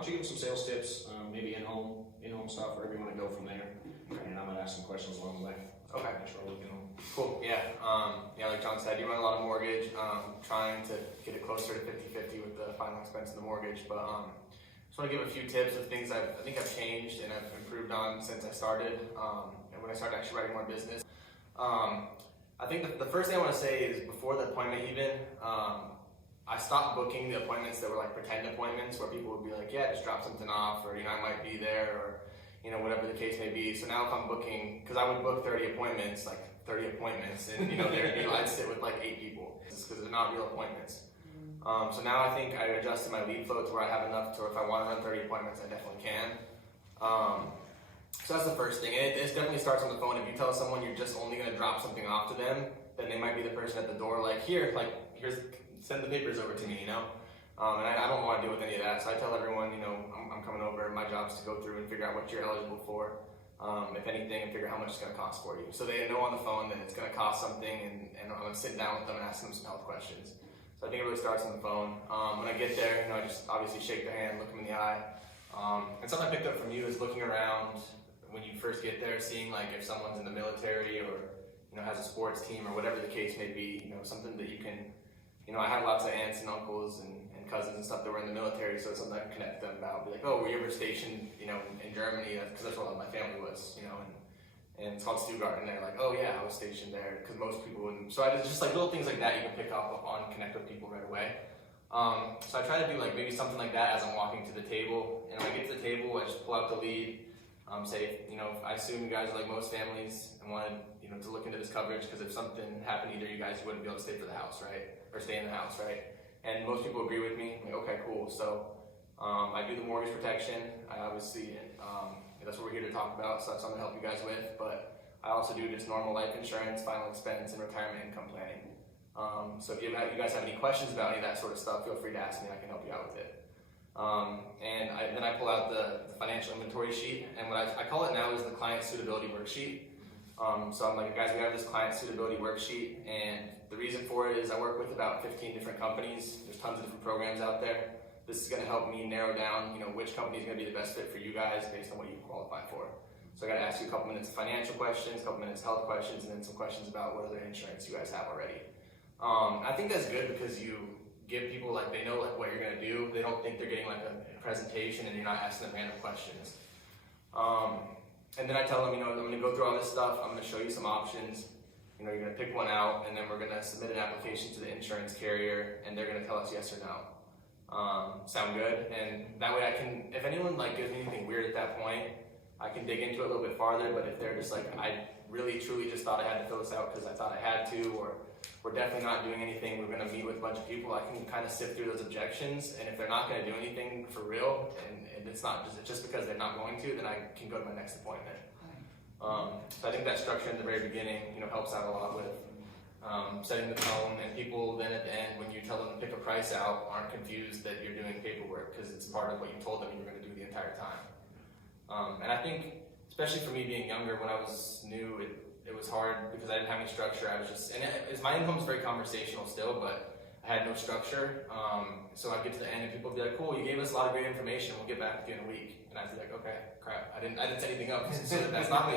don't you give them some sales tips, maybe in-home stuff, wherever you want to go from there. And I'm gonna ask some questions along the way. Okay. Make sure we can. Cool. Yeah. Like John said, you run a lot of mortgage, trying to get it closer to 50-50 with the final expense of the mortgage. But just want to give a few tips of things I think I've changed and I've improved on since I started, and when I started actually writing more business. I think the first thing I want to say is before the appointment even, I stopped booking the appointments that were like pretend appointments where people would be like, yeah, just drop something off, or, I might be there, or, whatever the case may be. So now if I'm booking, because I would book 30 appointments, and there'd be, I'd sit with like 8 people, because they're not real appointments. So now I think I adjusted my lead flow to where I have enough to where if I want to run 30 appointments, I definitely can. So that's the first thing. And it definitely starts on the phone. If you tell someone you're just only going to drop something off to them, then they might be the person at the door like, here's, send the papers over to me, And I don't want to deal with any of that. So I tell everyone, I'm coming over. My job is to go through and figure out what you're eligible for, if anything, and figure out how much it's going to cost for you. So they know on the phone that it's going to cost something, and I'm going to sit down with them and ask them some health questions. So I think it really starts on the phone. When I get there, I just obviously shake their hand, look them in the eye. And something I picked up from you is looking around when you first get there, seeing like if someone's in the military or has a sports team or whatever the case may be. Something that you can. I have lots of aunts and uncles and cousins and stuff that were in the military, so it's something I can connect them about. Be like, oh, were you ever stationed, in Germany? Because that's where a lot of my family was, and it's called Stuttgart, and they're like, oh yeah, I was stationed there, because most people wouldn't. So I just like little things like that you can pick up on, connect with people right away. So I try to do like maybe something like that as I'm walking to the table, and when I get to the table, I just pull out the lead, say, I assume you guys are like most families and wanted, to look into this coverage, because if something happened to either you guys, you wouldn't be able to stay for the house, right? Or stay in the house, right? And most people agree with me. I'm like, okay, cool. So I do the mortgage protection. I obviously, that's what we're here to talk about, so that's what I'm gonna help you guys with. But I also do just normal life insurance, final expense, and retirement income planning. So if you guys have any questions about any of that sort of stuff, feel free to ask me. I can help you out with it. Then I pull out the financial inventory sheet, and what I call it now is the client suitability worksheet. So I'm like, guys, we have this client suitability worksheet, and the reason for it is I work with about 15 different companies. There's tons of different programs out there. This is going to help me narrow down, which company is going to be the best fit for you guys based on what you qualify for. So I got to ask you a couple minutes of financial questions, a couple minutes of health questions, and then some questions about what other insurance you guys have already. I think that's good because you give people they know what you're going to do. They don't think they're getting a presentation and you're not asking them random questions. And then I tell them, I'm going to go through all this stuff. I'm going to show you some options. You're going to pick one out, and then we're going to submit an application to the insurance carrier, and they're going to tell us yes or no. Sound good? And that way I can, if anyone gives me anything weird at that point, I can dig into it a little bit farther. But if they're just I really truly just thought I had to fill this out because I thought I had to, or we're definitely not doing anything, we're going to meet with a bunch of people, I can kind of sift through those objections. And if they're not going to do anything for real, and it's not just because they're not going to, then I can go to my next appointment. So I think that structure in the very beginning, helps out a lot with setting the tone, and people then at the end, when you tell them to pick a price out, aren't confused that you're doing paperwork because it's part of what you told them you were going to do the entire time. And I think, especially for me being younger, when I was new, it was hard because I didn't have any structure. I was just, my income was very conversational still, but I had no structure. So I'd get to the end and people would be like, cool, you gave us a lot of great information, we'll get back with you in a week. And I'd be like, okay, crap, I didn't say anything else, so that's not me,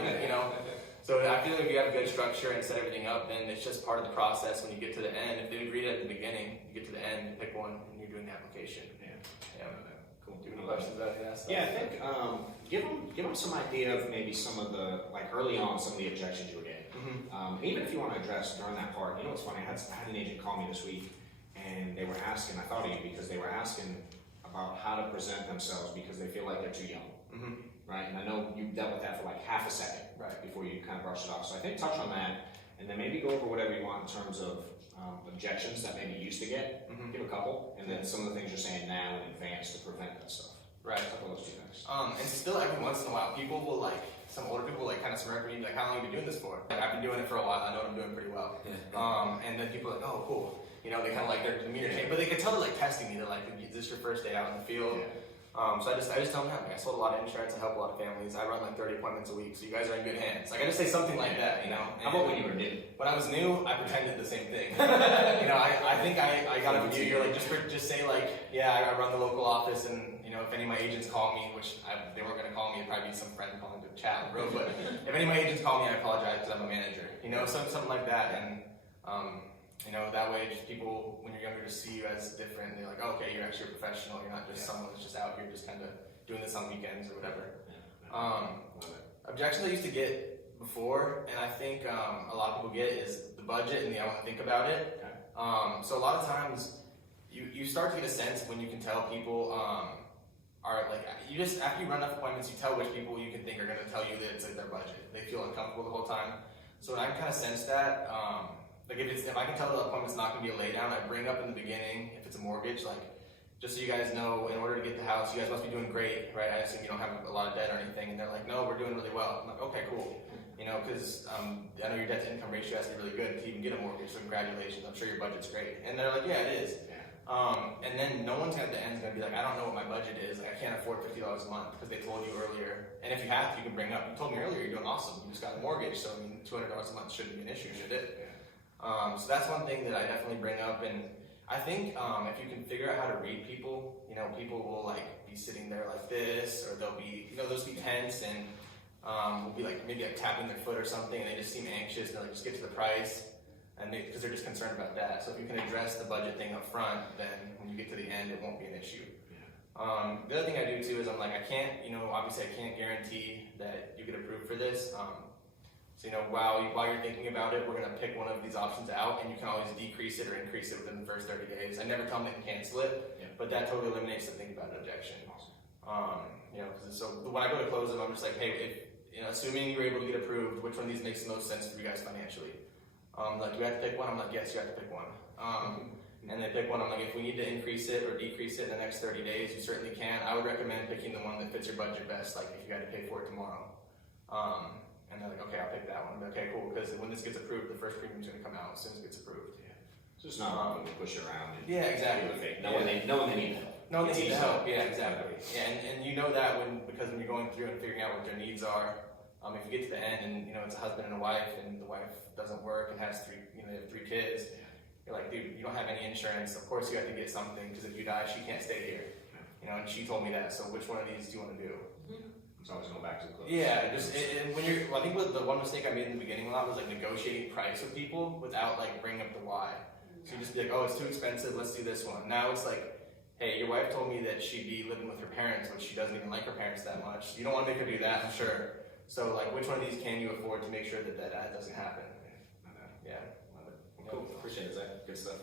So I feel like if you have a good structure and set everything up, then it's just part of the process when you get to the end. If they agreed at the beginning, you get to the end, you pick one, and you're doing the application. Yeah. Cool. Do you have any questions about that? Yeah, I think give them some idea of maybe some of the, early on, some of the objections you were getting. Mm-hmm. Even if you want to address during that part, what's funny, I had an agent call me this week, and they were asking, I thought of you, because they were asking about how to present themselves because they feel like they're too young. Mm-hmm. Right? And I know you dealt with that for half a second before you kind of brushed it off. So I think touch on that, and then maybe go over whatever you want in terms of objections that maybe you used to get. Mm-hmm. Give a couple, and then some of the things you're saying now in advance to prevent that stuff. Right. A couple of those two things. And still every once in a while, people will some older people kind of smirk at me, how long have you been doing this for? I've been doing it for a while. I know I'm doing pretty well. Yeah. And then people are like, oh, cool. They kind of their demeanor change, but they can tell they're testing me. They're like, is this your first day out in the field? Yeah. So I just tell them that. I sold a lot of insurance. I help a lot of families. I run 30 appointments a week, so you guys are in good hands. I just say something like that, How about when you were new? When I was new, I pretended the same thing. I think I got a view. You're just say yeah, I run the local office, and if any of my agents call me, which they weren't going to call me, it'd probably be some friend calling to chat on the road, but if any of my agents call me, I apologize because I'm a manager, something like that. And, that way just people, when you're younger, just see you as different. They're like, oh, okay, you're actually a professional. You're not just someone that's just out here just kind of doing this on weekends or whatever. Objections I used to get before, and I think a lot of people get, is the budget and the I want to think about it. So a lot of times you start to get a sense of when you can tell people are like, you just, after you run enough appointments, you tell which people you can think are going to tell you that it's like their budget. They feel uncomfortable the whole time. So when I kind of sense that, like if I can tell the appointment's not going to be a lay down, I bring up in the beginning, if it's a mortgage, like, just so you guys know, in order to get the house, you guys must be doing great, right? I assume you don't have a lot of debt or anything. And they're like, no, we're doing really well. I'm like, okay, cool. Because I know your debt to income ratio has to be really good to even get a mortgage, so congratulations, I'm sure your budget's great. And they're like, yeah, it is. And then no one's at the end is going to be like, I don't know what my budget is. Like, I can't afford $50 a month because they told you earlier. And if you have to, you can bring up, you told me earlier you're doing awesome. You just got a mortgage, so $200 a month shouldn't be an issue, should it? So that's one thing that I definitely bring up. And I think if you can figure out how to read people, people will like be sitting there like this, or they'll be, they'll just be tense and will be like maybe like tapping their foot or something, and they just seem anxious. And they're like, just get to the price, and because they're just concerned about that. So if you can address the budget thing up front, then when you get to the end, it won't be an issue. The other thing I do too is I'm like, I can't, obviously I can't guarantee that you get approved for this. So while you're thinking about it, we're going to pick one of these options out, and you can always decrease it or increase it within the first 30 days. I never tell them they can cancel it, but that totally eliminates the think about it objection. So when I go to close them, I'm just like, hey, assuming you were able to get approved, which one of these makes the most sense for you guys financially? Like, do we have to pick one? I'm like, yes, you have to pick one. And they pick one. I'm like, if we need to increase it or decrease it in the next 30 days, you certainly can. I would recommend picking the one that fits your budget best, like if you got to pay for it tomorrow. And they're like, okay, I'll pick that one. I'm like, okay, cool, because when this gets approved, the first premium's going to come out as soon as it gets approved. So it's not going to push it around. Exactly. No one they need help. No, they need help. Yeah, exactly. Yeah, and you know that because when you're going through and figuring out what their needs are, if you get to the end and it's a husband and a wife, and the wife doesn't work and has they have 3 kids, you're like, dude, you don't have any insurance. Of course you have to get something, because if you die, she can't stay here. And she told me that. So which one of these do you want to do? It's always going back to the close. Yeah, when I think the one mistake I made in the beginning a lot was like negotiating price with people without like bringing up the why. So you just be like, oh, it's too expensive, let's do this one. Now it's like, hey, your wife told me that she'd be living with her parents, which she doesn't even like her parents that much. You don't want to make her do that, I'm sure. So like, which one of these can you afford to make sure that doesn't happen? Yeah. Cool. Appreciate it, Zach. Good stuff.